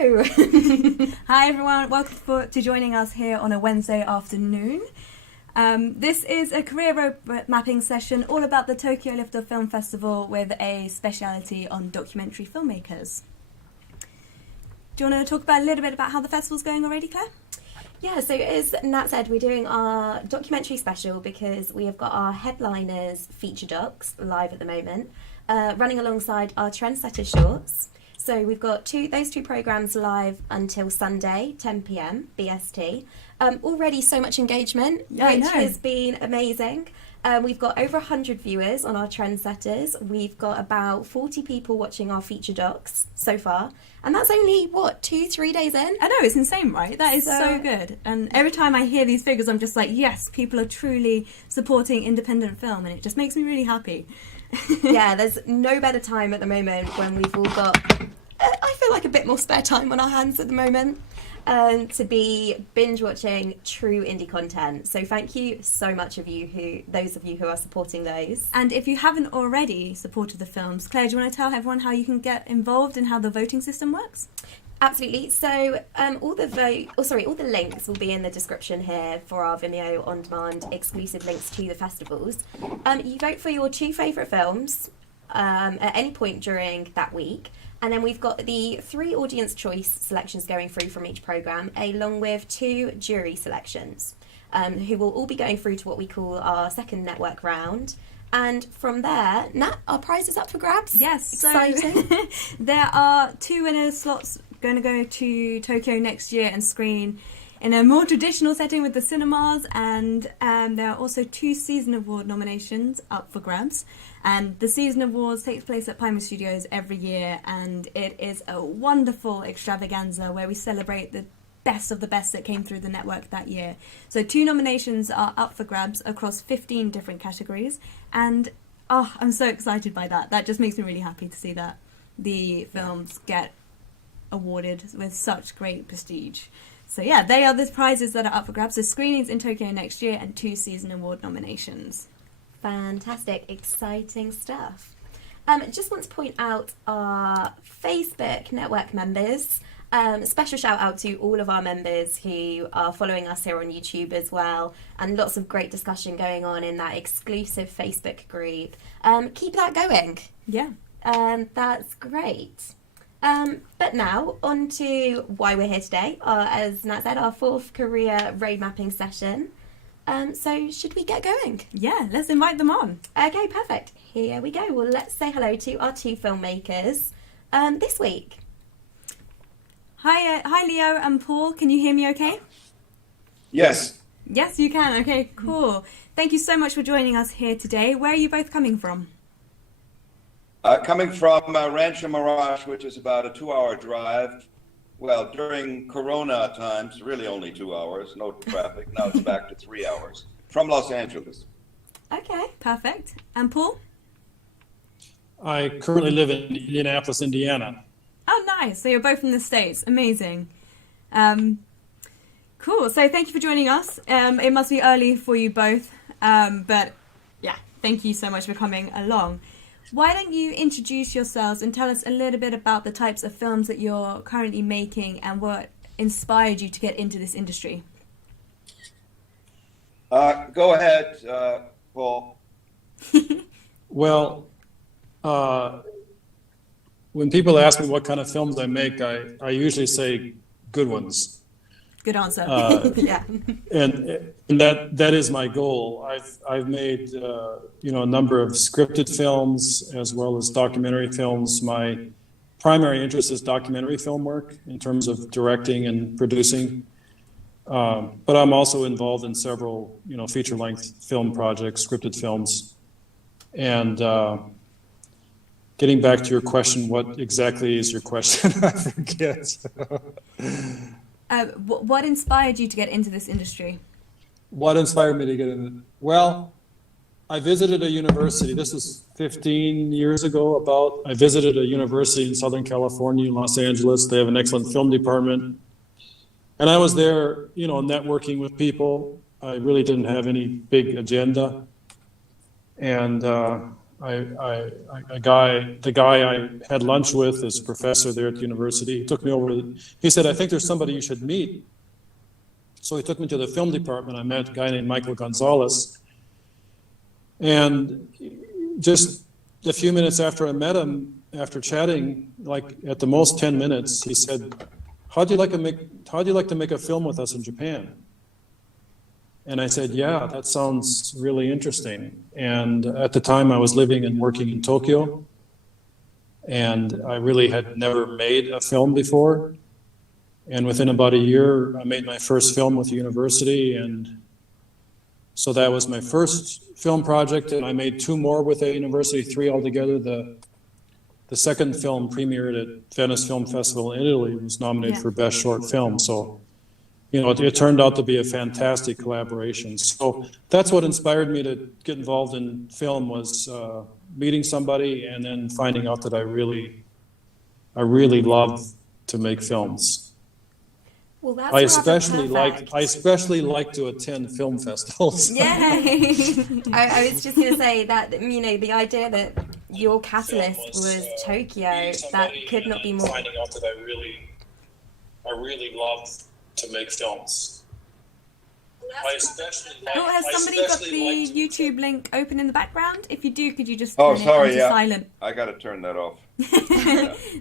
Hello. Hi everyone, welcome to joining us here on a Wednesday afternoon. This is a career road mapping session all about the Tokyo Lifter Film Festival with a speciality on documentary filmmakers. Do you want to talk about a little bit about how the festival's going already, Claire? Yeah, so as Nat said, we're doing our documentary special because we have got our headliners feature docs live at the moment, running alongside our trendsetter shorts. So we've got those two programmes live until Sunday, 10 p.m. BST. Already so much engagement, which has been amazing. We've got over 100 viewers on our trendsetters. We've got about 40 people watching our feature docs so far. And that's only, 2-3 days in? I know, it's insane, right? That is so good. And every time I hear these figures, I'm just like, yes, people are truly supporting independent film, and it just makes me really happy. Yeah, there's no better time at the moment when we've all got, I feel like, a bit more spare time on our hands at the moment, to be binge watching true indie content. So thank you so much those of you who are supporting those. And if you haven't already supported the films, Claire, do you want to tell everyone how you can get involved and how the voting system works? Absolutely. So all the links will be in the description here for our Vimeo on demand exclusive links to the festivals. You vote for your two favourite films at any point during that week. And then we've got the 3 audience choice selections going through from each programme, along with 2 jury selections, who will all be going through to what we call our second network round. And from there, Nat, our prize is up for grabs. Yes. Exciting. So there are 2 winner slots going to go to Tokyo next year and screen in a more traditional setting with the cinemas, and there are also 2 Season Award nominations up for grabs. And the Season Awards takes place at Pinewood Studios every year, and it is a wonderful extravaganza where we celebrate the best of the best that came through the network that year. So 2 nominations are up for grabs across 15 different categories, and I'm so excited by that. That just makes me really happy to see that the films get awarded with such great prestige. So yeah, they are the prizes that are up for grabs. So screenings in Tokyo next year and 2 Season Award nominations. Fantastic, exciting stuff. Just want to point out our Facebook network members. Special shout out to all of our members who are following us here on YouTube as well, and lots of great discussion going on in that exclusive Facebook group. Keep that going. Yeah. That's great. But now, on to why we're here today. As Nat said, our 4th career road mapping session. So should we get going? Yeah, let's invite them on. Okay, perfect. Here we go. Well, let's say hello to our 2 filmmakers this week. Hi Leo and Paul. Can you hear me okay? Yes. Yes, you can. Okay, cool. Thank you so much for joining us here today. Where are you both coming from? Coming from Rancho Mirage, which is about a 2-hour drive. Well, during Corona times, really only 2 hours, no traffic. Now it's back to 3 hours from Los Angeles. Okay, perfect. And Paul? I currently live in Indianapolis, Indiana. Oh, nice. So you're both from the States. Amazing. Cool. So thank you for joining us. It must be early for you both, but yeah, thank you so much for coming along. Why don't you introduce yourselves and tell us a little bit about the types of films that you're currently making and what inspired you to get into this industry? Go ahead, Paul. Well, when people ask me what kind of films I make, I usually say good ones. Good answer. Yeah. And that is my goal. I've made a number of scripted films as well as documentary films. My primary interest is documentary film work in terms of directing and producing. But I'm also involved in several feature-length film projects, scripted films. And getting back to your question, what exactly is your question? I forget. What inspired you to get into this industry? What inspired me to get into it? Well, I visited a university. This was 15 years ago I visited a university in Southern California, in Los Angeles. They have an excellent film department. And I was there, networking with people. I really didn't have any big agenda. And the guy I had lunch with is a professor there at the university. He took me over. He said, I think there's somebody you should meet. So he took me to the film department. I met a guy named Michael Gonzalez. And just a few minutes after I met him, after chatting, like at the most 10 minutes, he said, how'd you like to make a film with us in Japan? And I said, yeah, that sounds really interesting. And at the time I was living and working in Tokyo, and I really had never made a film before. And within about a year, I made my first film with the university. And so that was my first film project. And I made 2 more with the university, 3 altogether. The second film premiered at Venice Film Festival in Italy, was nominated for Best Short Film. So, you know, it turned out to be a fantastic collaboration. So that's what inspired me to get involved in film, was meeting somebody and then finding out that I really love to make films. Well, that's I especially like to attend film festivals. Yay! I was just going to say that, you know, the idea that your catalyst was Tokyo, that could not be more. Finding out that I really love to make films. Has somebody got the YouTube link open in the background? If you do, could you just Oh, turn sorry, it yeah. silent? I got to turn that off.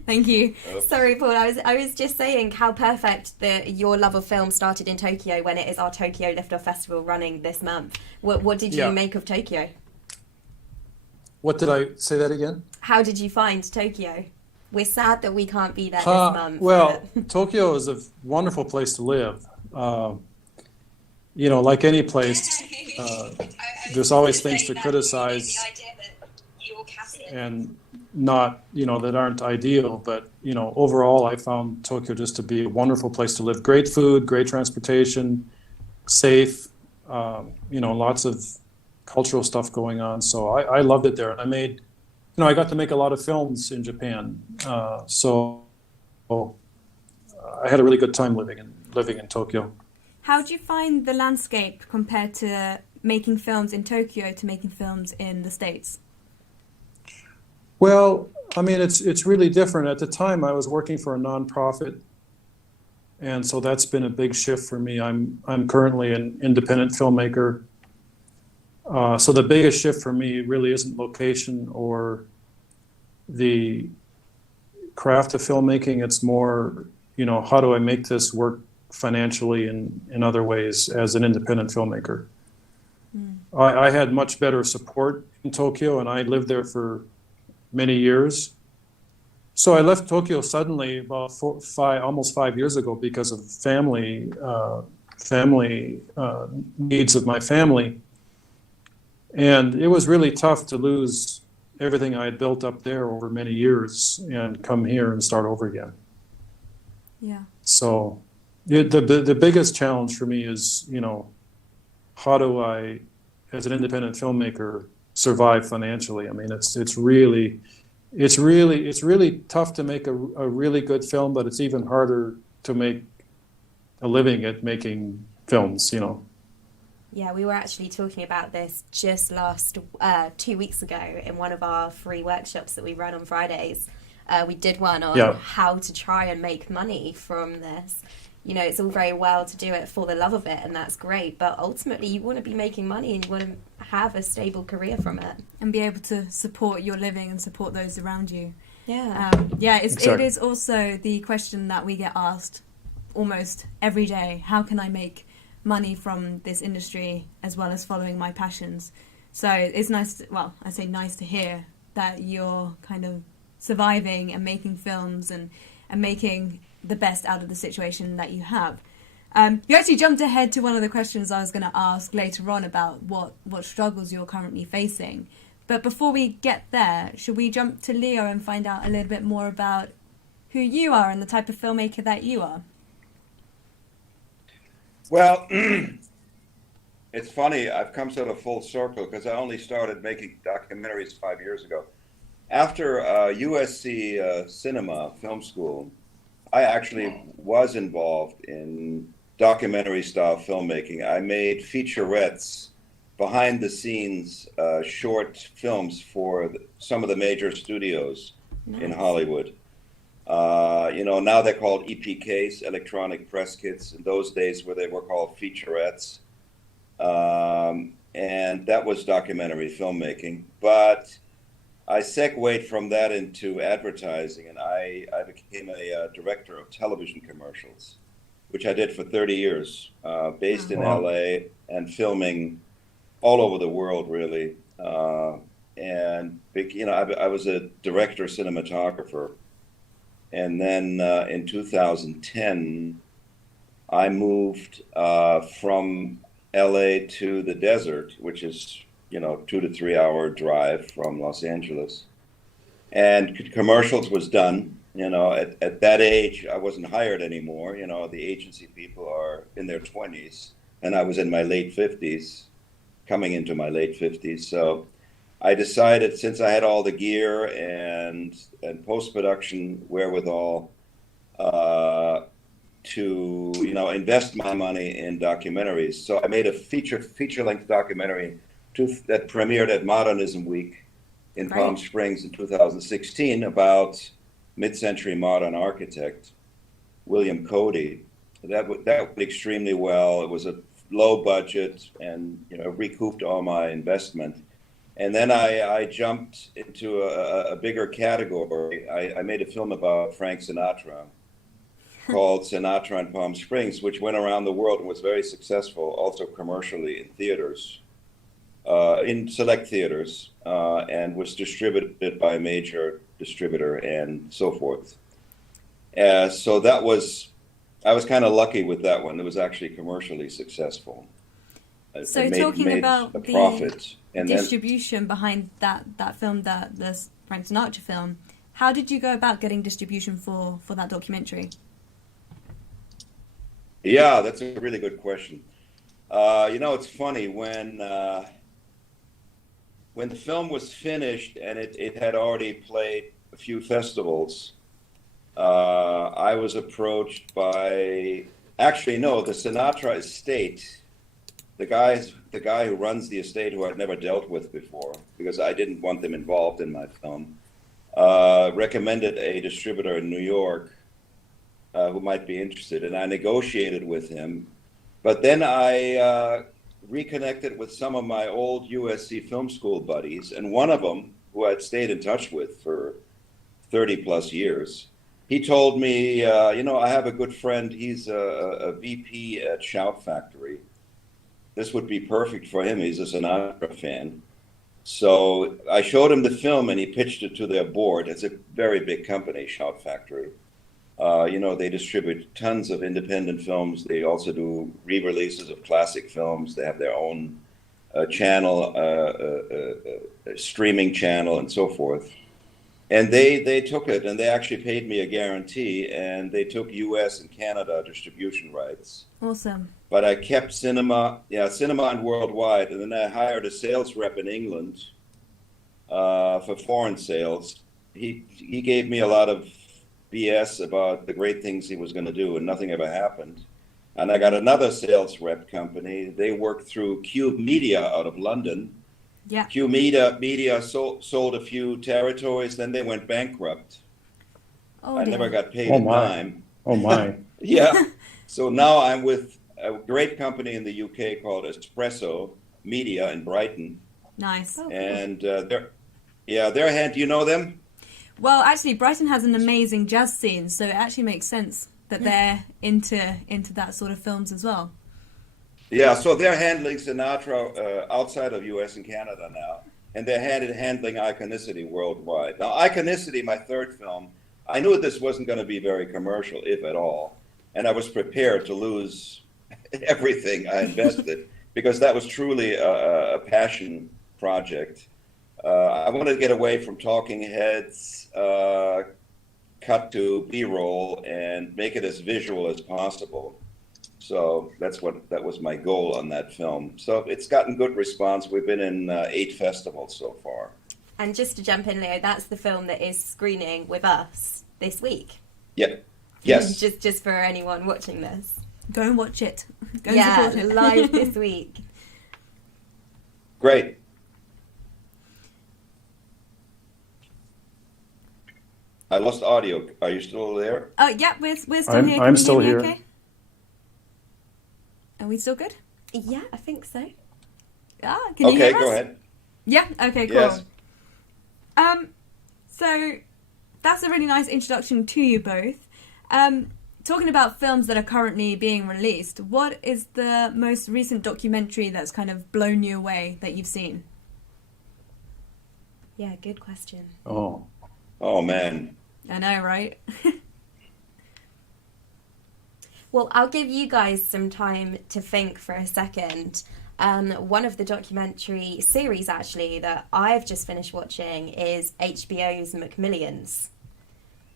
Thank you. Sorry, Paul. I was just saying how perfect that your love of film started in Tokyo, when it is our Tokyo Liftoff Festival running this month. What did you make of Tokyo? What did I say that again? How did you find Tokyo? We're sad that we can't be there this month. Well, Tokyo is a wonderful place to live. You know, like any place, there's always things to criticize and not, you know, that aren't ideal. But, you know, overall, I found Tokyo just to be a wonderful place to live. Great food, great transportation, safe, you know, lots of cultural stuff going on. So I loved it there. And I got to make a lot of films in Japan. So I had a really good time living in Tokyo. How do you find the landscape compared to making films in Tokyo to making films in the States? Well, I mean, it's really different. At the time, I was working for a nonprofit, and so that's been a big shift for me. I'm currently an independent filmmaker. So the biggest shift for me really isn't location or the craft of filmmaking. It's more, you know, how do I make this work financially and in other ways as an independent filmmaker. I had much better support in Tokyo, and I lived there for many years. So I left Tokyo suddenly about almost 5 years ago because of family needs of my family. And it was really tough to lose everything I had built up there over many years and come here and start over again. Yeah. So the biggest challenge for me is, you know, how do I, as an independent filmmaker, survive financially? I mean, it's really tough to make a really good film, but it's even harder to make a living at making films, you know. Yeah, we were actually talking about this just 2 weeks ago in one of our free workshops that we run on Fridays. We did one on how to try and make money from this. You know, it's all very well to do it for the love of it, and that's great, but ultimately you want to be making money and you want to have a stable career from it. And be able to support your living and support those around you. Yeah. It is also the question that we get asked almost every day. How can I make money from this industry as well as following my passions? So it's nice, I say nice to hear that you're kind of surviving and making films and making the best out of the situation that you have. You actually jumped ahead to one of the questions I was going to ask later on about what struggles you're currently facing. But before we get there, should we jump to Leo and find out a little bit more about who you are and the type of filmmaker that you are? Well, it's funny, I've come sort of full circle because I only started making documentaries 5 years ago. After USC Cinema Film School, I actually was involved in documentary style filmmaking. I made featurettes behind the scenes short films for some of the major studios in Hollywood. Now they're called EPKs, electronic press kits. In those days, where they were called featurettes, and that was documentary filmmaking. But I segued from that into advertising, and I became a director of television commercials, which I did for 30 years, based in LA and filming all over the world, really. And I was a director cinematographer. And then in 2010, I moved from LA to the desert, which is 2 to 3 hour drive from Los Angeles. And commercials was done. At that age, I wasn't hired anymore. The agency people are in their 20s, and I was in my late 50s, coming into my late 50s. So I decided, since I had all the gear and post-production wherewithal, to invest my money in documentaries. So I made a feature-length documentary that premiered at Modernism Week in Palm Springs in 2016 about mid-century modern architect William Cody. That went extremely well. It was a low budget and recouped all my investment. And then I jumped into a bigger category. I made a film about Frank Sinatra called Sinatra in Palm Springs, which went around the world and was very successful, also commercially in theaters, in select theaters, and was distributed by a major distributor and so forth. So I was kind of lucky with that one. It was actually commercially successful. So talking about a profit. And distribution behind that film, the Frank Sinatra film, how did you go about getting distribution for that documentary? Yeah, that's a really good question. It's funny, when the film was finished and it had already played a few festivals, I was approached by, the Sinatra estate. The guy who runs the estate, who I'd never dealt with before, because I didn't want them involved in my film, recommended a distributor in New York who might be interested, and I negotiated with him. But then I reconnected with some of my old USC film school buddies, and one of them, who I'd stayed in touch with for 30 plus years, he told me, I have a good friend, he's a VP at Shout Factory. This would be perfect for him. He's a Sinatra fan. So I showed him the film and he pitched it to their board. It's a very big company, Shout Factory. They distribute tons of independent films. They also do re-releases of classic films. They have their own channel, streaming channel, and so forth. And they took it, and they actually paid me a guarantee, and they took US and Canada distribution rights. Awesome. But I kept cinema and worldwide, and then I hired a sales rep in England for foreign sales. He gave me a lot of BS about the great things he was going to do, and nothing ever happened. And I got another sales rep company. They worked through Cube Media out of London. Yeah. Cube Media sold a few territories, then they went bankrupt. I never got paid a dime. Oh my. Yeah. So now I'm with a great company in the UK called Espresso Media in Brighton. Nice. And do you know them? Well, actually, Brighton has an amazing jazz scene, so it actually makes sense that they're into that sort of films as well. Yeah, so they're handling Sinatra outside of US and Canada now, and they're handling Iconicity worldwide. Now, Iconicity, my third film, I knew this wasn't going to be very commercial, if at all, and I was prepared to lose everything I invested, because that was truly a passion project. I wanted to get away from talking heads, cut to B-roll, and make it as visual as possible. So that was my goal on that film. So it's gotten good response. We've been in 8 festivals so far. And just to jump in, Leo, that's the film that is screening with us this week. Yeah. Yes. just for anyone watching this. Go and watch it. Go and support it. Live this week. Great. I lost audio. Are you still there? Oh, yeah, we're still I'm- here. Can I'm you still hear me here. okay? Are we still good? Yeah, I think so. Ah, can you Okay, hear us? go ahead. Yeah, okay, cool. Yes. So that's a really nice introduction to you both. Talking about films that are currently being released, what is the most recent documentary that's kind of blown you away that you've seen? Yeah, good question. Oh, Oh, man. I know, right? Well, I'll give you guys some time to think for a second. One of the documentary series, actually, that I've just finished watching is HBO's Macmillions.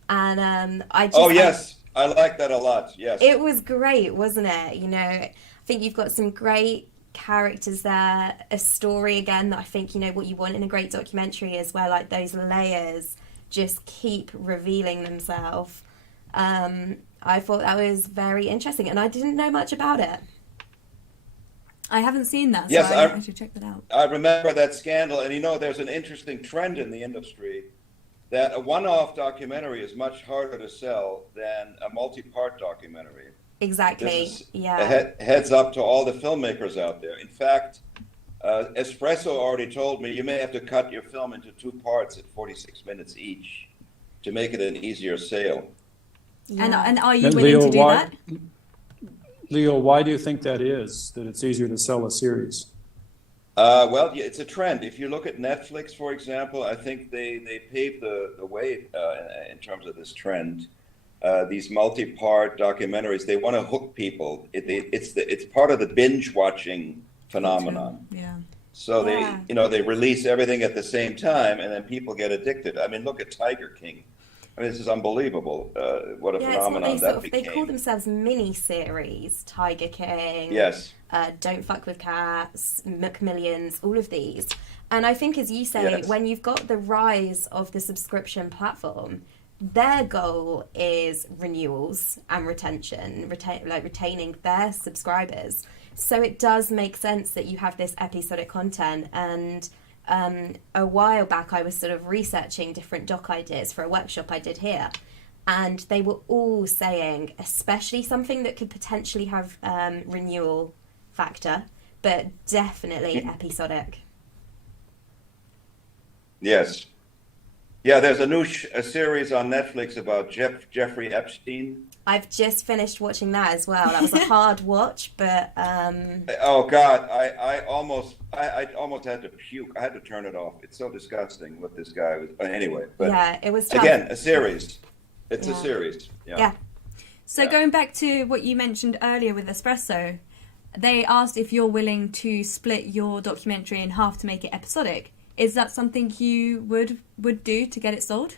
And I just... Oh, yes. I like that a lot. Yes. It was great, wasn't it? You know, I think you've got some great characters there, a story again that I think, you know, what you want in a great documentary is where like those layers just keep revealing themselves. I thought that was very interesting and I didn't know much about it. I haven't seen that, so Yes, I should check that out. I remember that scandal, and you know, there's an interesting trend in the industry that a one-off documentary is much harder to sell than a multi-part documentary. Exactly. This is Yeah. a heads up to all the filmmakers out there. In fact, Espresso already told me you may have to cut your film into 2 parts at 46 minutes each to make it an easier sale. Yeah. And are you And willing Leo, to do why, that? Leo, why do you think that is? That it's easier to sell a series? Well, yeah, it's a trend. If you look at Netflix, for example, I think they paved the way in terms of this trend. These multi-part documentaries, they want to hook people. It's part of the binge watching phenomenon. Yeah. So Yeah. they release everything at the same time, and then people get addicted. I mean, look at Tiger King. I mean, this is unbelievable. What a Yeah, it's what phenomenon they that sort of, became. they call themselves mini-series. Tiger King, Yes. Don't Fuck with Cats, Macmillions, all of these. And I think, as you say, Yes. when you've got the rise of the subscription platform, their goal is renewals and retention, retaining their subscribers. So it does make sense that you have this episodic content. And a while back, I was sort of researching different doc ideas for a workshop I did here. And they were all saying, especially something that could potentially have renewal factor, but definitely episodic. Yes. Yeah, there's a new a series on Netflix about Jeffrey Epstein. I've just finished watching that as well. That was a hard watch, but Oh God, I almost had to puke. I had to turn it off. It's so disgusting what this guy was. Anyway, but yeah, it was tough. again, a series. It's a Yeah. series. Yeah. So Yeah. going back to what you mentioned earlier with Espresso, they asked if you're willing to split your documentary in half to make it episodic. Is that something you would do to get it sold?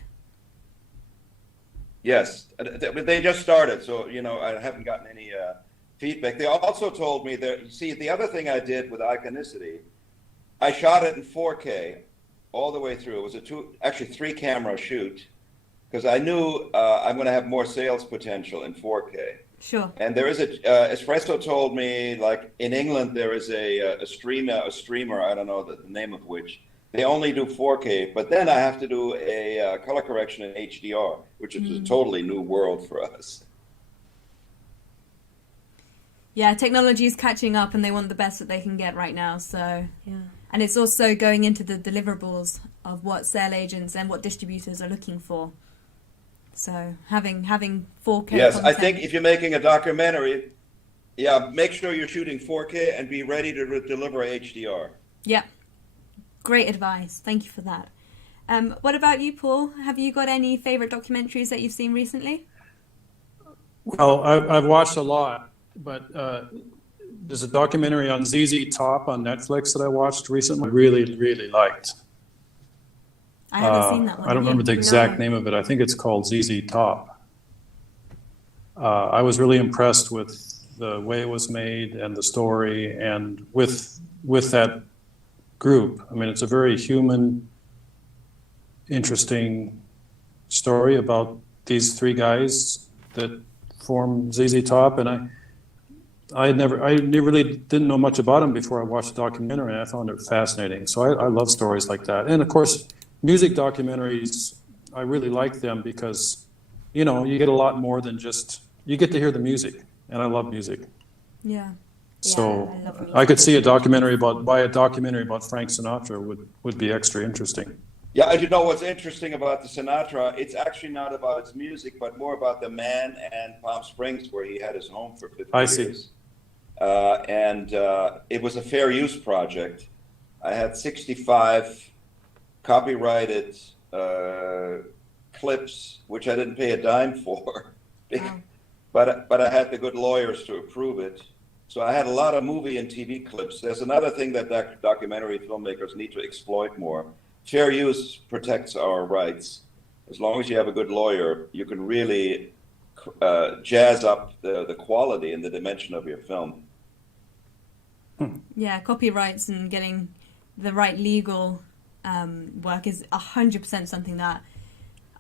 Yes, they just started, so I haven't gotten any feedback. They also told me that. See, the other thing I did with Iconicity, I shot it in 4K all the way through. It was actually 3-camera shoot because I knew I'm going to have more sales potential in 4K. Sure. And there is Espresso told me, like in England there is a streamer, I don't know the name of which. They only do 4K, but then I have to do a color correction in HDR, which is a totally new world for us. Yeah, technology is catching up and they want the best that they can get right now. So, Yeah. and it's also going into the deliverables of what sale agents and what distributors are looking for. So having 4K Yes, content. I think if you're making a documentary, make sure you're shooting 4K and be ready to deliver HDR. Yeah. Great advice. Thank you for that. What about you, Paul? Have you got any favorite documentaries that you've seen recently? Well, I've watched a lot, but there's a documentary on ZZ Top on Netflix that I watched recently. Really, really liked. I haven't seen that one. I don't remember the No. exact name of it. I think it's called ZZ Top. I was really impressed with the way it was made and the story, and with that group. I mean, it's a very human, interesting story about these 3 guys that form ZZ Top, and I really didn't know much about him before I watched the documentary, and I found it fascinating. So I love stories like that. And of course, music documentaries, I really like them because, you know, you get a lot more than just, you get to hear the music, and I love music. Yeah. So I love music. I could see a documentary about Frank Sinatra would be extra interesting. Yeah, and you know what's interesting about the Sinatra? It's actually not about its music, but more about the man and Palm Springs, where he had his home for 50 I see. years. It was a fair use project. I had 65 copyrighted clips, which I didn't pay a dime for, Wow. but I had the good lawyers to approve it. So I had a lot of movie and TV clips. There's another thing that documentary filmmakers need to exploit more. Fair use protects our rights. As long as you have a good lawyer, you can really jazz up the quality and the dimension of your film. Yeah, copyrights and getting the right legal work is 100% something that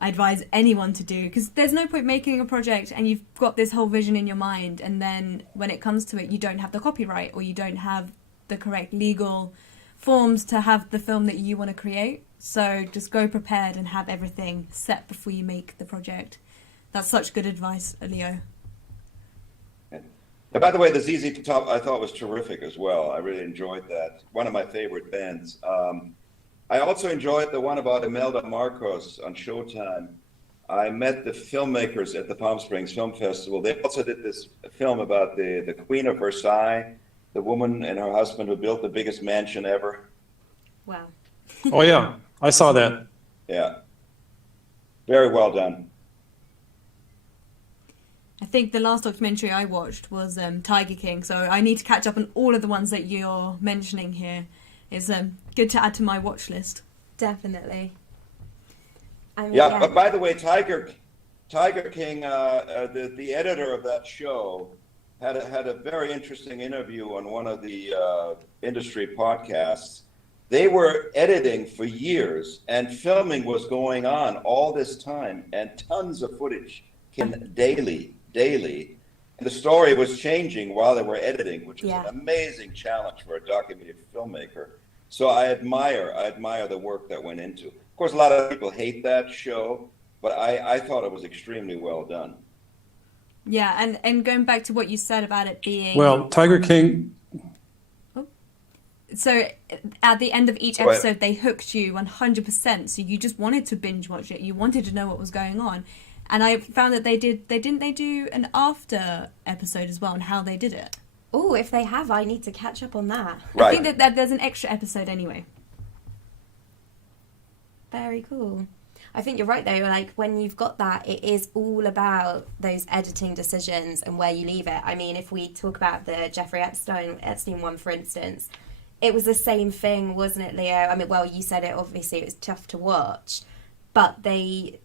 I advise anyone to do, because there's no point making a project and you've got this whole vision in your mind, and then when it comes to it, you don't have the copyright or you don't have the correct legal forms to have the film that you want to create. So just go prepared and have everything set before you make the project. That's such good advice, Leo. And by the way, the ZZ Top I thought was terrific as well. I really enjoyed that. One of my favorite bands. I also enjoyed the one about Imelda Marcos on Showtime. I met the filmmakers at the Palm Springs Film Festival. They also did this film about the Queen of Versailles, the woman and her husband who built the biggest mansion ever. Wow. Oh yeah, I saw that. Yeah. Very well done. I think the last documentary I watched was Tiger King, so I need to catch up on all of the ones that you're mentioning here. It's good to add to my watch list. Definitely. I mean, Yeah, but by the way, Tiger King, the editor of that show, had a very interesting interview on one of the industry podcasts. They were editing for years, and filming was going on all this time, and tons of footage came daily. And the story was changing while they were editing, which is an amazing challenge for a documentary filmmaker. So I admire the work that went into it. Of course, a lot of people hate that show, but I thought it was extremely well done. Yeah, and going back to what you said about it being... Well, Tiger King. So at the end of each episode, they hooked you 100%. So you just wanted to binge watch it. You wanted to know what was going on. And I found that they do an after episode as well on how they did it. Oh, if they have, I need to catch up on that. Right. I think that there's an extra episode anyway. Very cool. I think you're right though, like when you've got that, it is all about those editing decisions and where you leave it. I mean, if we talk about the Jeffrey Epstein one, for instance, it was the same thing, wasn't it, Leo? I mean, well, you said it, obviously it was tough to watch, but the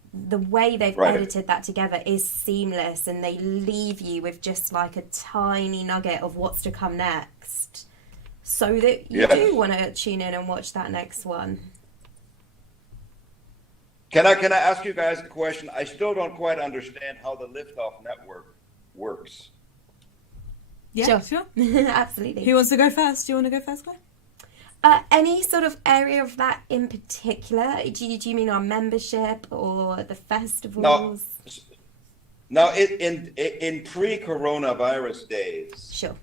way they've edited that together is seamless, and they leave you with just like a tiny nugget of what's to come next, so that you do want to tune in and watch that next one. Can I ask you guys a question? I still don't quite understand how the Liftoff network works. Yeah, sure. Absolutely. Who wants to go first? Do you want to go first, Claire? Any sort of area of that in particular? Do you mean our membership or the festivals? No, in pre-coronavirus days. Sure.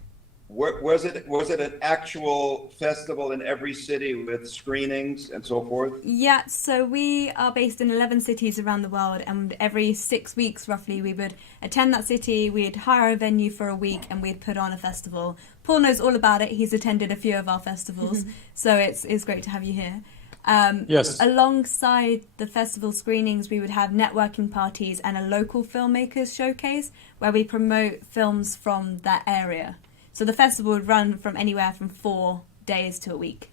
Was it an actual festival in every city with screenings and so forth? Yeah, so we are based in 11 cities around the world, and every 6 weeks roughly we would attend that city, we'd hire a venue for a week, and we'd put on a festival. Paul knows all about it, he's attended a few of our festivals, so it's great to have you here. Yes. Alongside the festival screenings, we would have networking parties and a local filmmakers showcase where we promote films from that area. So the festival would run from anywhere from 4 days to a week.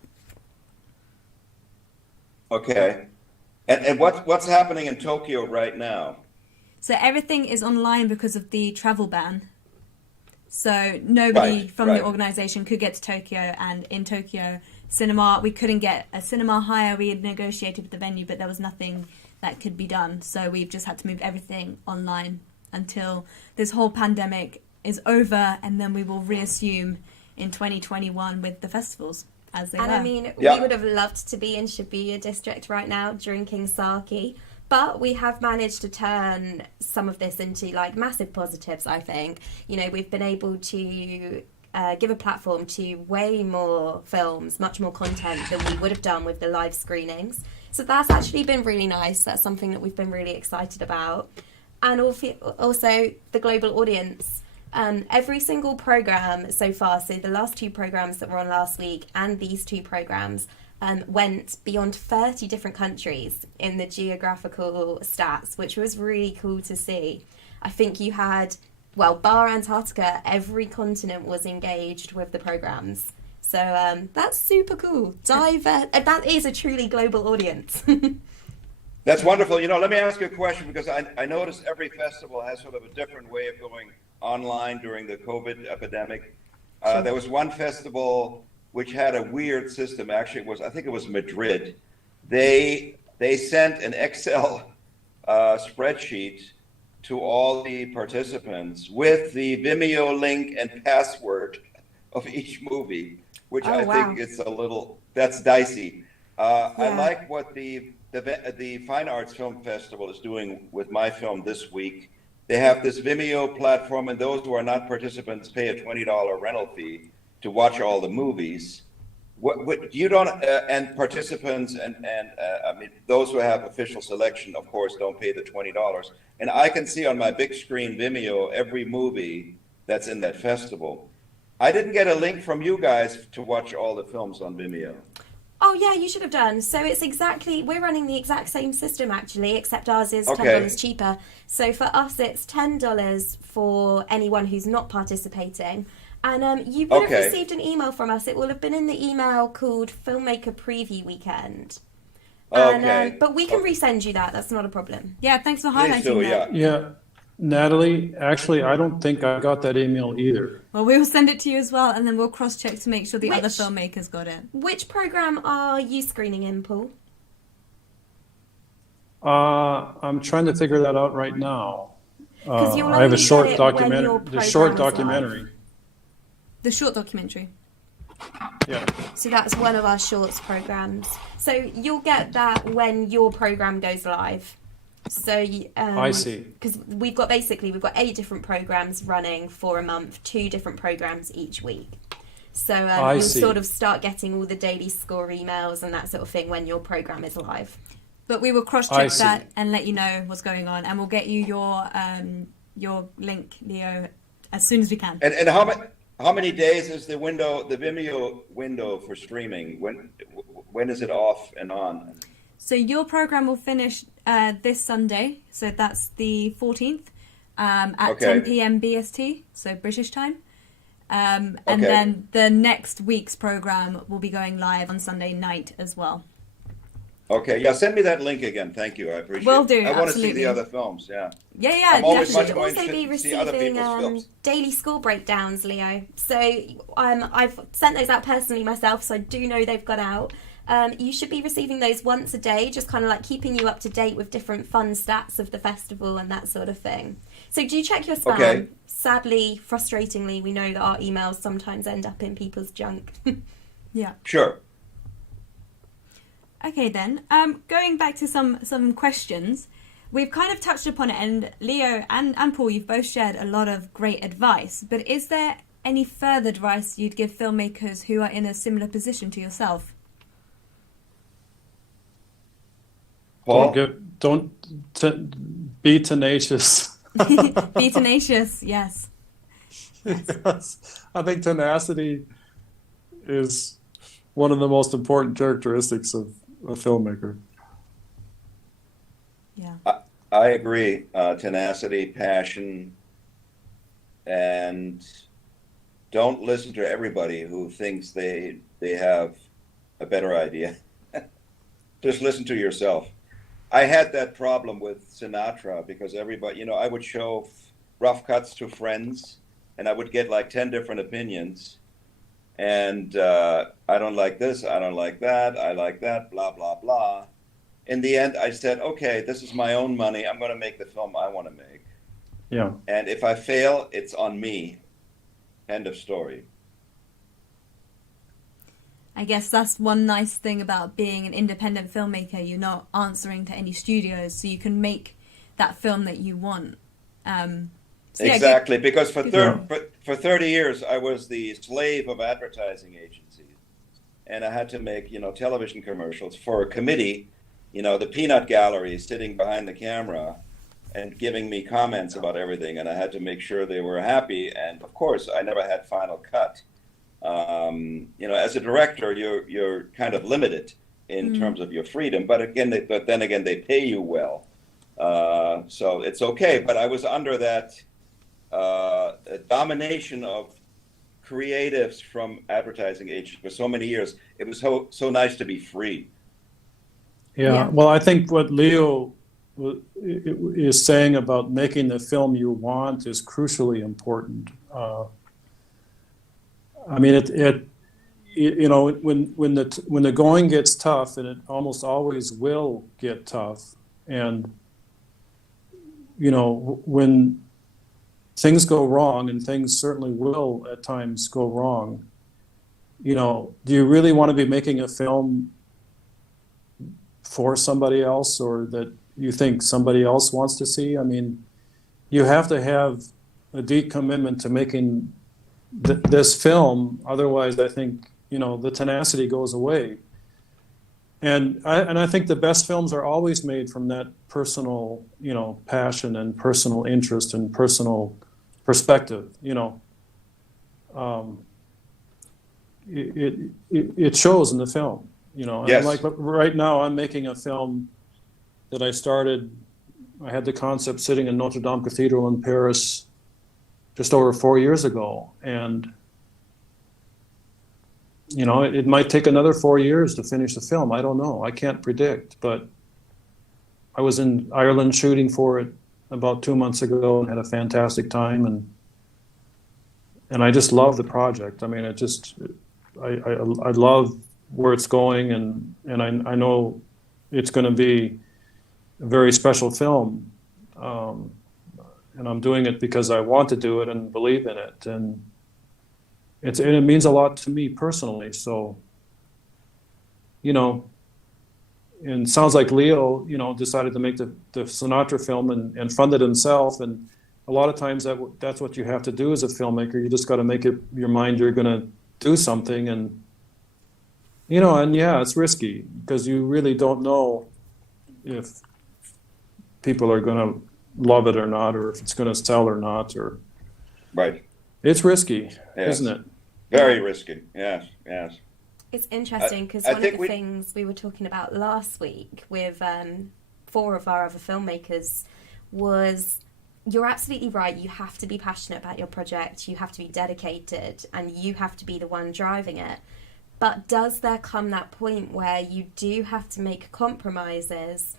Okay. And what's happening in Tokyo right now? So everything is online because of the travel ban. So nobody from the organisation could get to Tokyo, and in Tokyo cinema, we couldn't get a cinema hire. We had negotiated with the venue, but there was nothing that could be done. So we've just had to move everything online until this whole pandemic is over, and then we will reassume in 2021 with the festivals as they And were. I mean, Yeah. we would have loved to be in Shibuya district right now drinking sake, but we have managed to turn some of this into like massive positives, I think. You know, we've been able to give a platform to way more films, much more content than we would have done with the live screenings. So that's actually been really nice. That's something that we've been really excited about. And also the global audience. Every single program so far, so the last two programs that were on last week and these two programs went beyond 30 different countries in the geographical stats, which was really cool to see. I think you had, well, bar Antarctica, every continent was engaged with the programs. So that's super cool. That is a truly global audience. That's wonderful. You know, let me ask you a question, because I noticed every festival has sort of a different way of going online during the COVID epidemic. There was one festival which had a weird system. Actually, I think it was Madrid. They sent an Excel spreadsheet to all the participants with the Vimeo link and password of each movie, which I think is that's dicey. I like what the Fine Arts Film Festival is doing with my film this week. They have this Vimeo platform, and those who are not participants pay a $20 rental fee to watch all the movies. What you don't, and participants and I mean, those who have official selection, of course, don't pay the $20. And I can see on my big screen Vimeo every movie that's in that festival. I didn't get a link from you guys to watch all the films on Vimeo. Oh yeah, you should have done. So we're running the exact same system actually, except ours is $10 cheaper. So for us, it's $10 for anyone who's not participating. And you would have received an email from us. It will have been in the email called Filmmaker Preview Weekend. And, but we can resend you that. That's not a problem. Yeah, thanks for highlighting that. Yeah, Natalie, actually, I don't think I got that email either. Well, we will send it to you as well, and then we'll cross-check to make sure the other filmmakers got it. Which program are you screening in, Paul? I'm trying to figure that out right now. You'll I have a only short get it when documentary. your The short program's documentary. live. The short documentary. Yeah. So that's one of our shorts programs. So you'll get that when your program goes live. So I see. Because we've got 8 different programs running for a month, 2 different programs each week. So you'll sort of start getting all the daily score emails and that sort of thing when your program is live. But we will cross-check that and let you know what's going on, and we'll get you your link, Leo, as soon as we can. And how many days is the Vimeo window for streaming? When is it off and on? So your program will finish this Sunday, so that's the 14th, at 10 p.m. BST, so British time. And then the next week's program will be going live on Sunday night as well. Okay, yeah, send me that link again. Thank you, I appreciate it. Will do, I want to see absolutely. the other films, yeah. Yeah, I'm always definitely. much more Also be interested to see other receiving people's films. daily score breakdowns, Leo. So I've sent those out personally myself, so I do know they've gone out. You should be receiving those once a day, just kind of like keeping you up to date with different fun stats of the festival and that sort of thing. So do check your spam. Okay. Sadly, frustratingly, we know that our emails sometimes end up in people's junk. Yeah. Sure. Okay then, going back to some questions, we've kind of touched upon it, and Leo and Paul, you've both shared a lot of great advice, but is there any further advice you'd give filmmakers who are in a similar position to yourself? Paul? Be tenacious. Be tenacious, yes. Yes. I think tenacity is one of the most important characteristics of a filmmaker. Yeah. I agree. Tenacity, passion, and don't listen to everybody who thinks they have a better idea. Just listen to yourself. I had that problem with Sinatra because everybody, I would show rough cuts to friends and I would get like 10 different opinions. And I don't like this, I don't like that, I like that, blah, blah, blah. In the end, I said, okay, this is my own money. I'm going to make the film I want to make. Yeah. And if I fail, it's on me. End of story. I guess that's one nice thing about being an independent filmmaker. You're not answering to any studios, so you can make that film that you want. So yeah, Exactly, because for good- for 30 years I was the slave of advertising agencies, and I had to make, television commercials for a committee, the peanut gallery sitting behind the camera and giving me comments about everything, and I had to make sure they were happy. And of course, I never had final cut. As a director, you're kind of limited in terms of your freedom, but then again, they pay you well, so it's okay. But I was under that domination of creatives from advertising agents for so many years. It was so nice to be free. Yeah. Well, I think what Leo is saying about making the film you want is crucially important. I mean, when the going gets tough, and it almost always will get tough, and when things go wrong, and things certainly will at times go wrong, do you really want to be making a film for somebody else, or that you think somebody else wants to see? I mean, you have to have a deep commitment to making this film. Otherwise, I think, the tenacity goes away. And I think the best films are always made from that personal, passion and personal interest and personal perspective. It shows in the film. And Yes. like right now, I'm making a film that I started. I had the concept sitting in Notre Dame Cathedral in Paris just over 4 years ago, and it might take another 4 years to finish the film. I don't know. I can't predict. But I was in Ireland shooting for it about 2 months ago and had a fantastic time, and I just love the project. I mean, I love where it's going, and I know it's going to be a very special film, and I'm doing it because I want to do it and believe in it, and it means a lot to me personally. So, and it sounds like Leo, decided to make the Sinatra film and fund it himself, and a lot of times that's what you have to do as a filmmaker. You just got to make up your mind you're going to do something, and it's risky because you really don't know if people are going to love it or not, or if it's going to sell or not, or Right. it's risky, Yes. isn't it? Very risky. Yes. It's interesting because I one of think the things we were talking about last week with 4 of our other filmmakers was, you're absolutely right. You have to be passionate about your project. You have to be dedicated, and you have to be the one driving it. But does there come that point where you do have to make compromises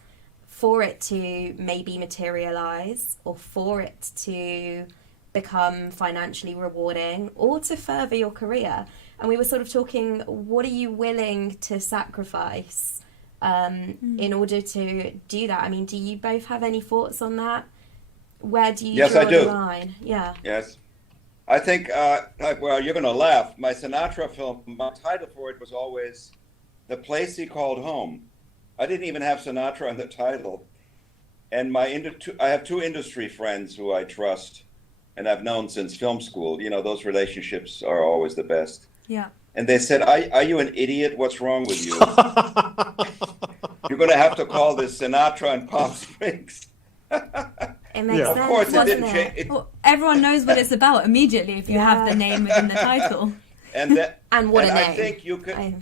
for it to maybe materialize, or for it to become financially rewarding, or to further your career? And we were sort of talking, what are you willing to sacrifice in order to do that? I mean, do you both have any thoughts on that? Where do you Yes, draw I do. the line? Yeah. Yes. I think, well, you're going to laugh. My Sinatra film, my title for it was always The Place He Called Home. I didn't even have Sinatra in the title. And I have 2 industry friends who I trust and I've known since film school. Those relationships are always the best. Yeah. And they said, are you an idiot? What's wrong with you? You're going to have to call this Sinatra and Palm Springs. It makes Yeah. sense, Of course, it doesn't didn't it? change. Well, everyone knows what it's about immediately if you have the name within the title. And that, And what a I name. think you could. I-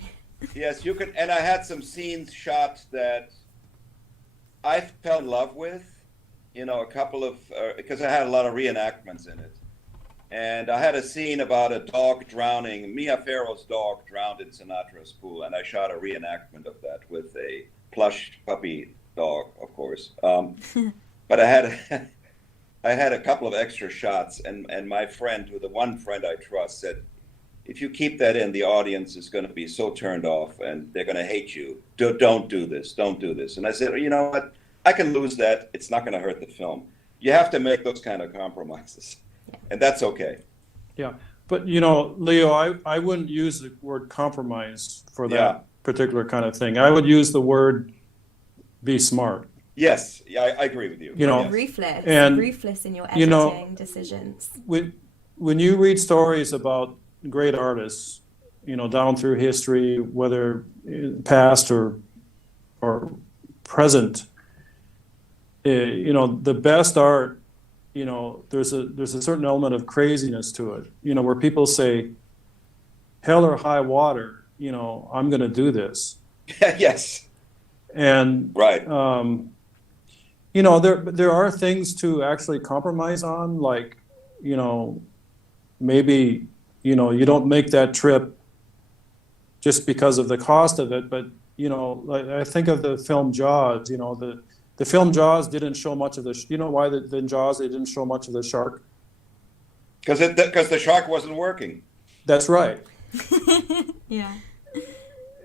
Yes, you could. And I had some scenes shot that I fell in love with. A couple of because I had a lot of reenactments in it. And I had a scene about a dog drowning. Mia Farrow's dog drowned in Sinatra's pool, and I shot a reenactment of that with a plush puppy dog, of course. But I had a couple of extra shots, and my friend, the one friend I trust, said, if you keep that in, the audience is going to be so turned off, and they're going to hate you. Don't do this. Don't do this. And I said, you know what? I can lose that. It's not going to hurt the film. you have to make those kind of compromises, and that's okay. Yeah, but you know, Leo, I wouldn't use the word compromise for that particular kind of thing. I would use the word be smart. Yes, yeah, I agree with you. You know, ruthless, and, ruthless in your editing you know, decisions. When you read stories about great artists, you know, down through history, whether past or present, you know, the best art, you know, there's a certain element of craziness to it, you know, where people say, hell or high water, you know, I'm going to do this. Yes. And, right. You know, there are things to actually compromise on, like, you know, maybe, you know, you don't make that trip just because of the cost of it, but, you know, like, I think of the film Jaws, you know, the film Jaws didn't show much of the, you know why in Jaws they didn't show much of the shark? Because the shark wasn't working. That's right. Yeah.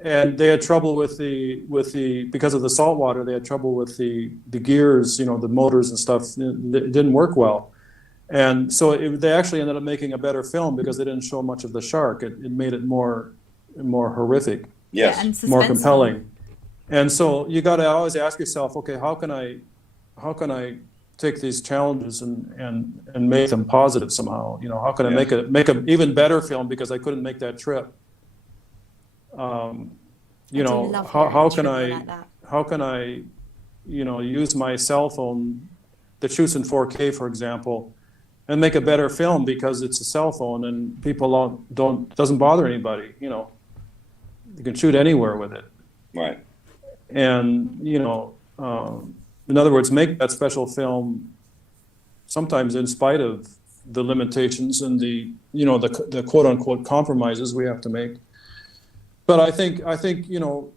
And they had trouble with the because of the salt water, they had trouble with the gears, you know, the motors and stuff. It didn't work well. And so they actually ended up making a better film because they didn't show much of the shark. It made it more horrific. Yes. Yeah, and more compelling. And so you got to always ask yourself, okay, how can I take these challenges and make them positive somehow? You know, how can I make a even better film because I couldn't make that trip? You know, how can I, you know, use my cell phone that shoots in 4K, for example, and make a better film because it's a cell phone and people doesn't bother anybody. You know, you can shoot anywhere with it. Right. And, you know, in other words, make that special film sometimes in spite of the limitations and the, you know, the quote unquote compromises we have to make. But I think, you know,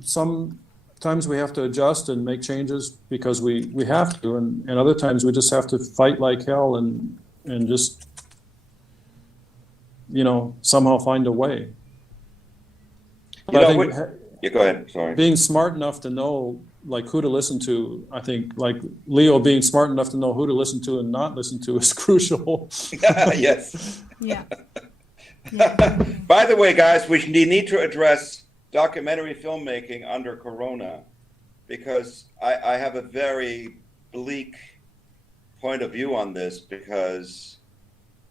sometimes we have to adjust and make changes because we have to, and other times we just have to fight like hell and just, you know, somehow find a way. You know, yeah, go ahead. Sorry. Being smart enough to know like who to listen to, I think, like Leo being smart enough to know who to listen to and not listen to is crucial. Yes. Yeah. By the way, guys, we need to address documentary filmmaking under Corona because I have a very bleak point of view on this because,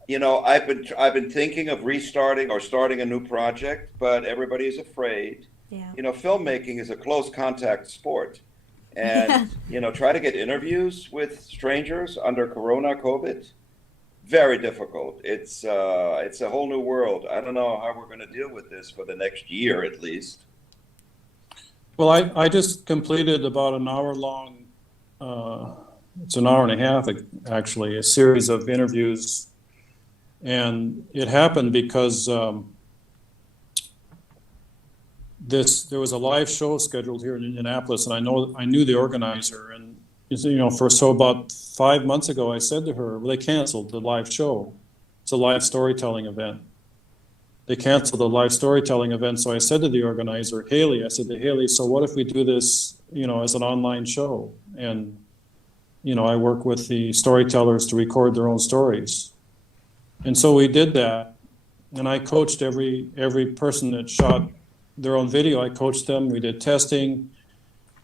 you know, I've been thinking of restarting or starting a new project, but everybody is afraid. Yeah. You know, filmmaking is a close contact sport, and you know, try to get interviews with strangers under Corona COVID. Very difficult. It's a whole new world. I don't know how we're going to deal with this for the next year at least. Well, I just completed about an hour long, it's an hour and a half actually, a series of interviews. And it happened because there was a live show scheduled here in Indianapolis, and I knew the organizer, and you know, about 5 months ago, I said to her, well, they canceled the live show. It's a live storytelling event. They canceled the live storytelling event. So I said to the organizer, Haley, so what if we do this, you know, as an online show? And, you know, I work with the storytellers to record their own stories. And so we did that. And I coached every person that shot their own video. I coached them. We did testing.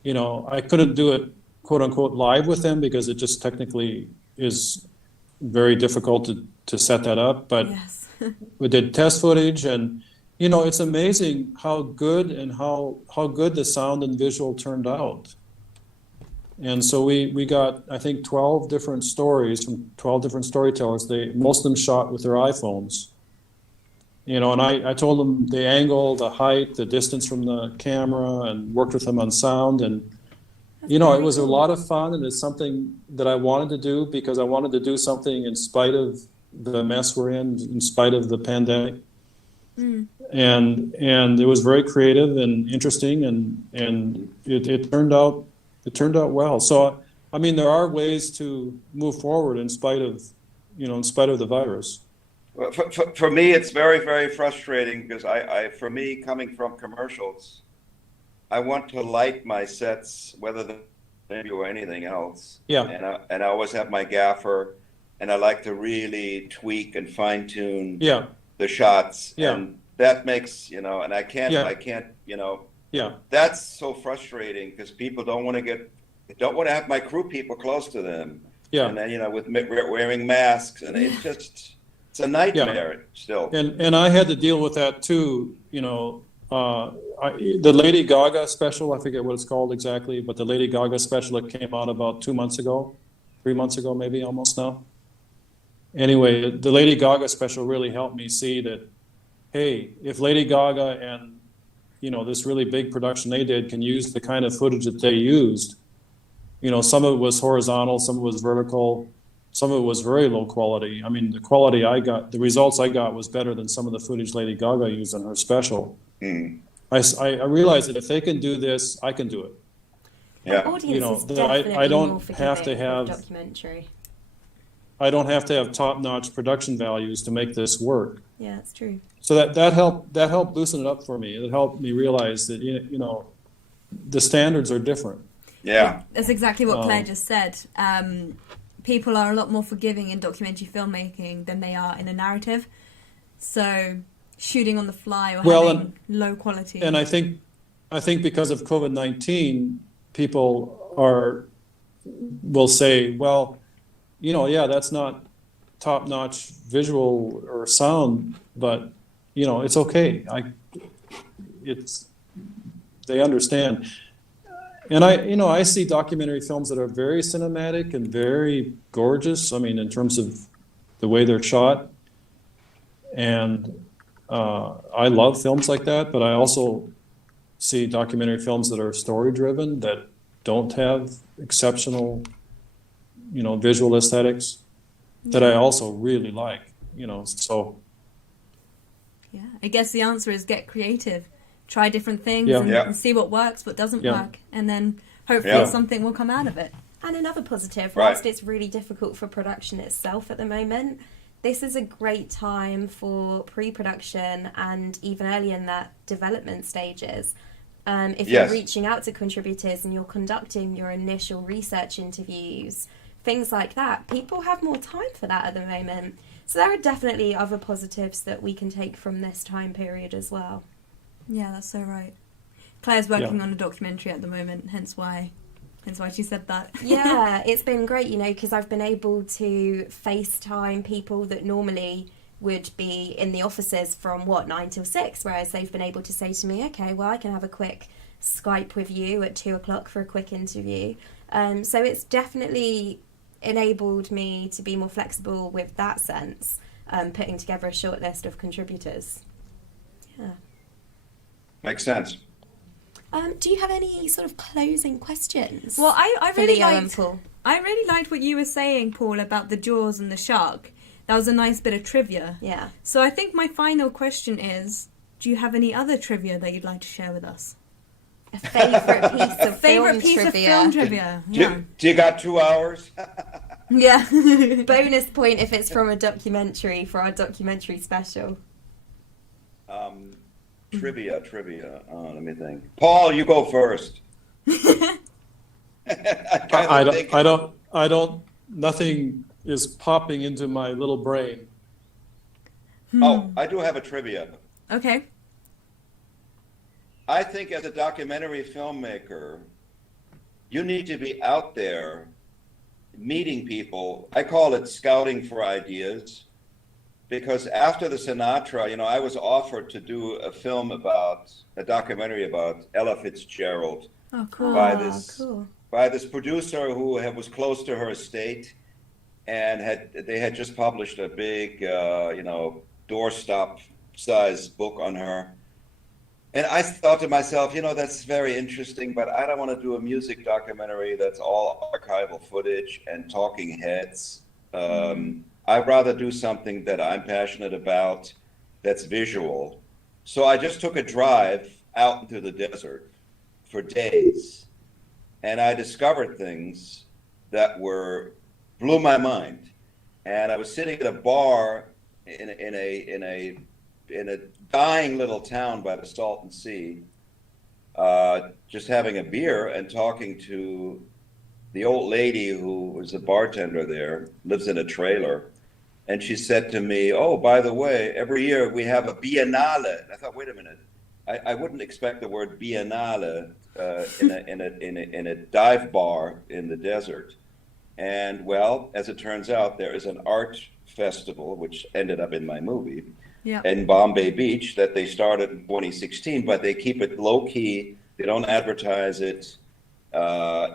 You know, I couldn't do it quote unquote live with them because it just technically is very difficult to set that up. But yes. We did test footage, and you know, it's amazing how good and how good the sound and visual turned out. And so we got, I think, 12 different stories from 12 different storytellers. Most of them shot with their iPhones. You know, and I told them the angle, the height, the distance from the camera, and worked with them on sound. And you know, it was a lot of fun, and it's something that I wanted to do because I wanted to do something in spite of the mess we're in spite of the pandemic. And it was very creative and interesting, and it turned out well. So I mean, there are ways to move forward in spite of the virus. Well, for me, it's very, very frustrating because for me, coming from commercials, I want to light my sets, whether maybe or anything else. Yeah. And I always have my gaffer, and I like to really tweak and fine tune Yeah. the shots. Yeah. And that makes, you know, and I can't, you know, Yeah. that's so frustrating because people don't want to have my crew people close to them. Yeah. And then, you know, with wearing masks, and it's a nightmare still. And I had to deal with that too, you know. The Lady Gaga special, I forget what it's called exactly, but the Lady Gaga special that came out about 3 months ago, maybe almost now. Anyway, the Lady Gaga special really helped me see that, hey, if Lady Gaga and, you know, this really big production they did can use the kind of footage that they used, you know, some of it was horizontal, some of it was vertical, some of it was very low quality. I mean, the results I got was better than some of the footage Lady Gaga used in her special. Mm. I realized that if they can do this, I can do it. Yeah. Audience You know, is definitely I don't more have to forgiving have- with documentary. I don't have to have top-notch production values to make this work. Yeah, it's true. So that helped loosen it up for me. It helped me realize that, you know, the standards are different. Yeah. That's exactly what Claire just said. People are a lot more forgiving in documentary filmmaking than they are in a narrative. So shooting on the fly or having low quality. And I think because of COVID-19, people will say, well, you know, yeah, that's not top-notch visual or sound, but, you know, it's okay. They understand. And I see documentary films that are very cinematic and very gorgeous. I mean, in terms of the way they're shot. And I love films like that, but I also see documentary films that are story-driven, that don't have exceptional, you know, visual aesthetics, that I also really like, you know, so. Yeah, I guess the answer is get creative. Try different things Yeah. and see what works, what doesn't Yeah. work, and then hopefully Yeah. something will come out of it. And another positive, Right. whilst it's really difficult for production itself at the moment, this is a great time for pre-production and even early in that development stages. If Yes. you're reaching out to contributors and you're conducting your initial research interviews, things like that, people have more time for that at the moment. So there are definitely other positives that we can take from this time period as well. Yeah, that's so right. Claire's working Yeah. on a documentary at the moment, hence why she said that. Yeah, it's been great, you know, because I've been able to FaceTime people that normally would be in the offices from 9 till 6, whereas they've been able to say to me, okay, well, I can have a quick Skype with you at 2:00 for a quick interview. So it's definitely enabled me to be more flexible with that sense, putting together a short list of contributors. Yeah. Makes sense. Do you have any sort of closing questions? Well, I for really Leo and liked Paul? I really liked what you were saying, Paul, about the jaws and the shark. That was a nice bit of trivia. Yeah. So I think my final question is, do you have any other trivia that you'd like to share with us? A favourite piece of Favorite piece of film trivia? Yeah. Do you got 2 hours? Yeah. Bonus point if it's from a documentary for our documentary special. Trivia. Let me think. Paul, you go first. I don't, nothing is popping into my little brain. Oh, I do have a trivia. Okay. I think as a documentary filmmaker, you need to be out there meeting people. I call it scouting for ideas, because after the Sinatra, you know, I was offered to do a documentary about Ella Fitzgerald Oh, cool. by this producer who was close to her estate, and they had just published a big, doorstop size book on her. And I thought to myself, you know, that's very interesting, but I don't want to do a music documentary that's all archival footage and talking heads. I'd rather do something that I'm passionate about, that's visual. So I just took a drive out into the desert for days, and I discovered things that blew my mind. And I was sitting at a bar in a dying little town by the Salton Sea, just having a beer and talking to the old lady who was a bartender there lives in a trailer. And she said to me, "Oh, by the way, every year we have a biennale." And I thought, wait a minute, I wouldn't expect the word biennale in a dive bar in the desert. And well, as it turns out, there is an art festival, which ended up in my movie, in Bombay Beach that they started in 2016, but they keep it low key. They don't advertise it.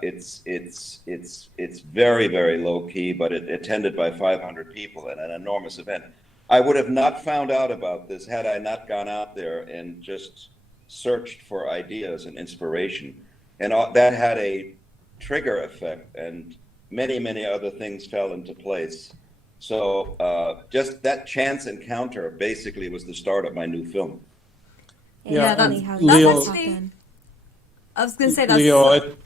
It's very, very low key, but it attended by 500 people and an enormous event. I would have not found out about this had I not gone out there and just searched for ideas and inspiration. And that had a trigger effect, and many, many other things fell into place. So just that chance encounter basically was the start of my new film. Yeah, funny that's how Leo- things actually, happen. I was going to say that's Leo,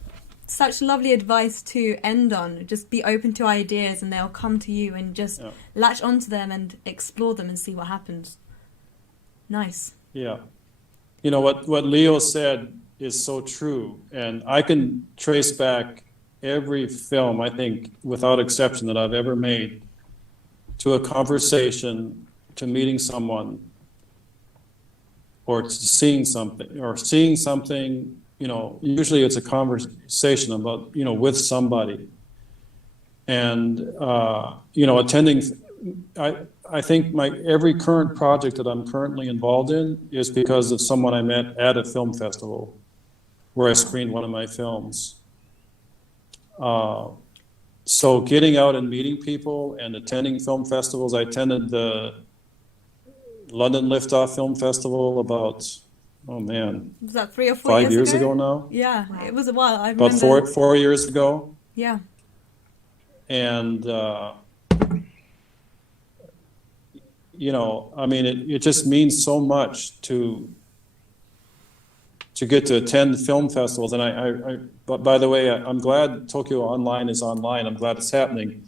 such lovely advice to end on. Just be open to ideas and they'll come to you, and just latch onto them and explore them and see what happens. Nice. yeah. You know, what Leo said is so true. And I can trace back every film, I think, without exception, that I've ever made to a conversation, to meeting someone, or to seeing something, you know, usually it's a conversation about, you know, with somebody. And, you know, attending, I think every current project that I'm currently involved in is because of someone I met at a film festival where I screened one of my films. So getting out and meeting people and attending film festivals, I attended the London Liftoff Film Festival about, oh man, Was that 3 or 4 5 years ago now? Yeah, Wow. it was a while. I remember. About four years ago. Yeah. And, you know, I mean, it just means so much to get to attend film festivals. And but by the way, I'm glad Tokyo Online is online. I'm glad it's happening.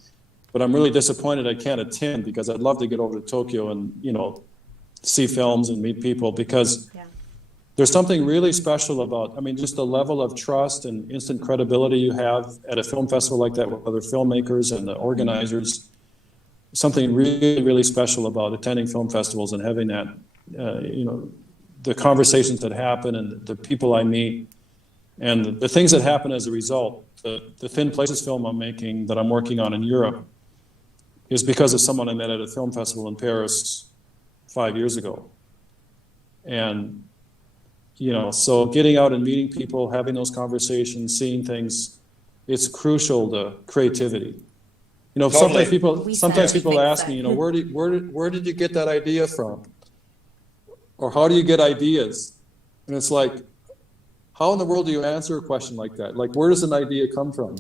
But I'm really disappointed I can't attend, because I'd love to get over to Tokyo and, you know, see films and meet people, because there's something really special about, I mean, just the level of trust and instant credibility you have at a film festival like that with other filmmakers and the organizers. Something really, really special about attending film festivals and having that, you know, the conversations that happen and the people I meet and the things that happen as a result. The Thin Places film I'm making, that I'm working on in Europe, is because of someone I met at a film festival in Paris 5 years ago. And, you know, so getting out and meeting people, having those conversations, seeing things, it's crucial to creativity. You know, Totally. sometimes people think ask so. me, you know, where did you get that idea from? Or how do you get ideas? And it's like, how in the world do you answer a question like that? Like, where does an idea come from?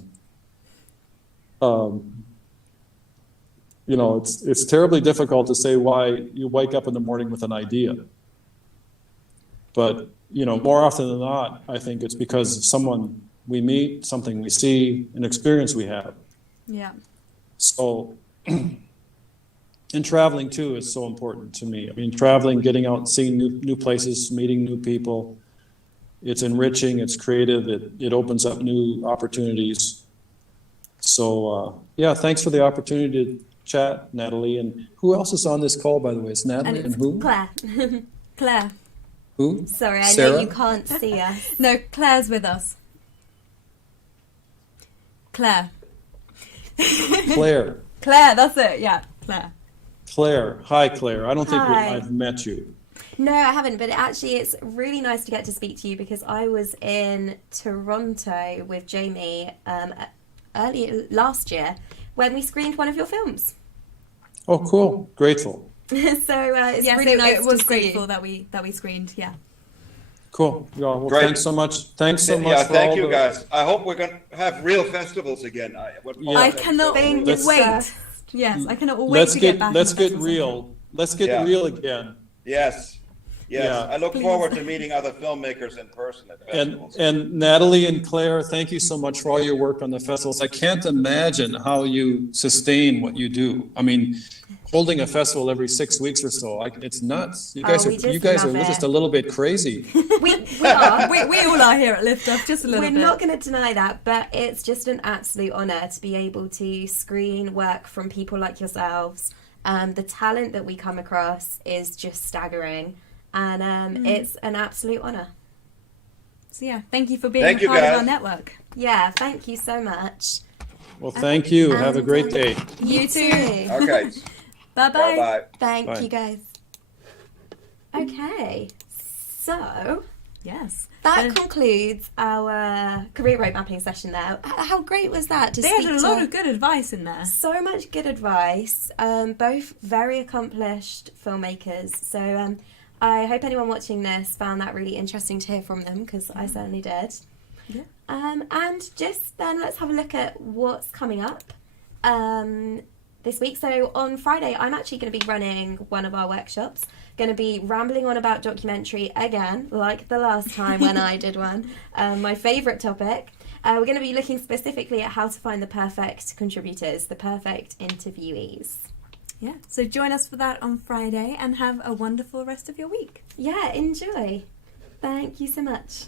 You know, it's terribly difficult to say why you wake up in the morning with an idea. But, you know, more often than not, I think it's because of someone we meet, something we see, an experience we have. Yeah. So, and traveling too is so important to me. I mean, traveling, getting out and seeing new places, meeting new people, it's enriching, it's creative, it opens up new opportunities. So, yeah, thanks for the opportunity to chat, Natalie. And who else is on this call, by the way? It's Natalie and who? Claire. Claire. Who? Sorry, I Sarah? know you can't see us. No, Claire's with us. Claire. Claire. Claire, that's it. Yeah, Claire. Claire. Hi, Claire. I don't think Hi. I've met you. No, I haven't, but actually it's really nice to get to speak to you, because I was in Toronto with Jamie early last year when we screened one of your films. Oh, cool. Grateful. So it's Yes, really nice it was to see grateful you. that we screened. Yeah. Cool. Yeah, well, Great. thanks so much. Thanks so much Yeah, for thank all you the- guys. I hope we're going to have real festivals again. Yeah. I cannot Fingers wait. crossed. Yes, I cannot wait Let's to get get back. let's into get festivals real. Let's get Yeah. real again. Yes. Yes, Yeah. I look forward to meeting other filmmakers in person at festivals. And Natalie and Claire, thank you so much for all your work on the festivals. I can't imagine how you sustain what you do. I mean, holding a festival every 6 weeks or so, it's nuts. You guys we just are love just it. a little bit crazy. We are. We all are here at Lift Up, just a little We're bit. not going to deny that, but it's just an absolute honour to be able to screen work from people like yourselves. The talent that we come across is just staggering, and it's an absolute honour. So yeah, thank you for being Thank a you, part of guys. our network. Yeah, thank you so much. Well, thank you. Have a great day. You too. Okay, Bye-bye. bye-bye. Thank Bye. you guys. Okay, so Yes. that concludes our career road mapping session there. How great was that? To They speak had a to lot of good advice in there. so much good advice. Both very accomplished filmmakers. So I hope anyone watching this found that really interesting to hear from them, because I certainly did. Yeah. And just then, let's have a look at what's coming up this week. So on Friday, I'm actually going to be running one of our workshops. Going to be rambling on about documentary again, like the last time when I did one. My favourite topic. We're going to be looking specifically at how to find the perfect contributors, the perfect interviewees. Yeah. So join us for that on Friday and have a wonderful rest of your week. Yeah, enjoy. Thank you so much.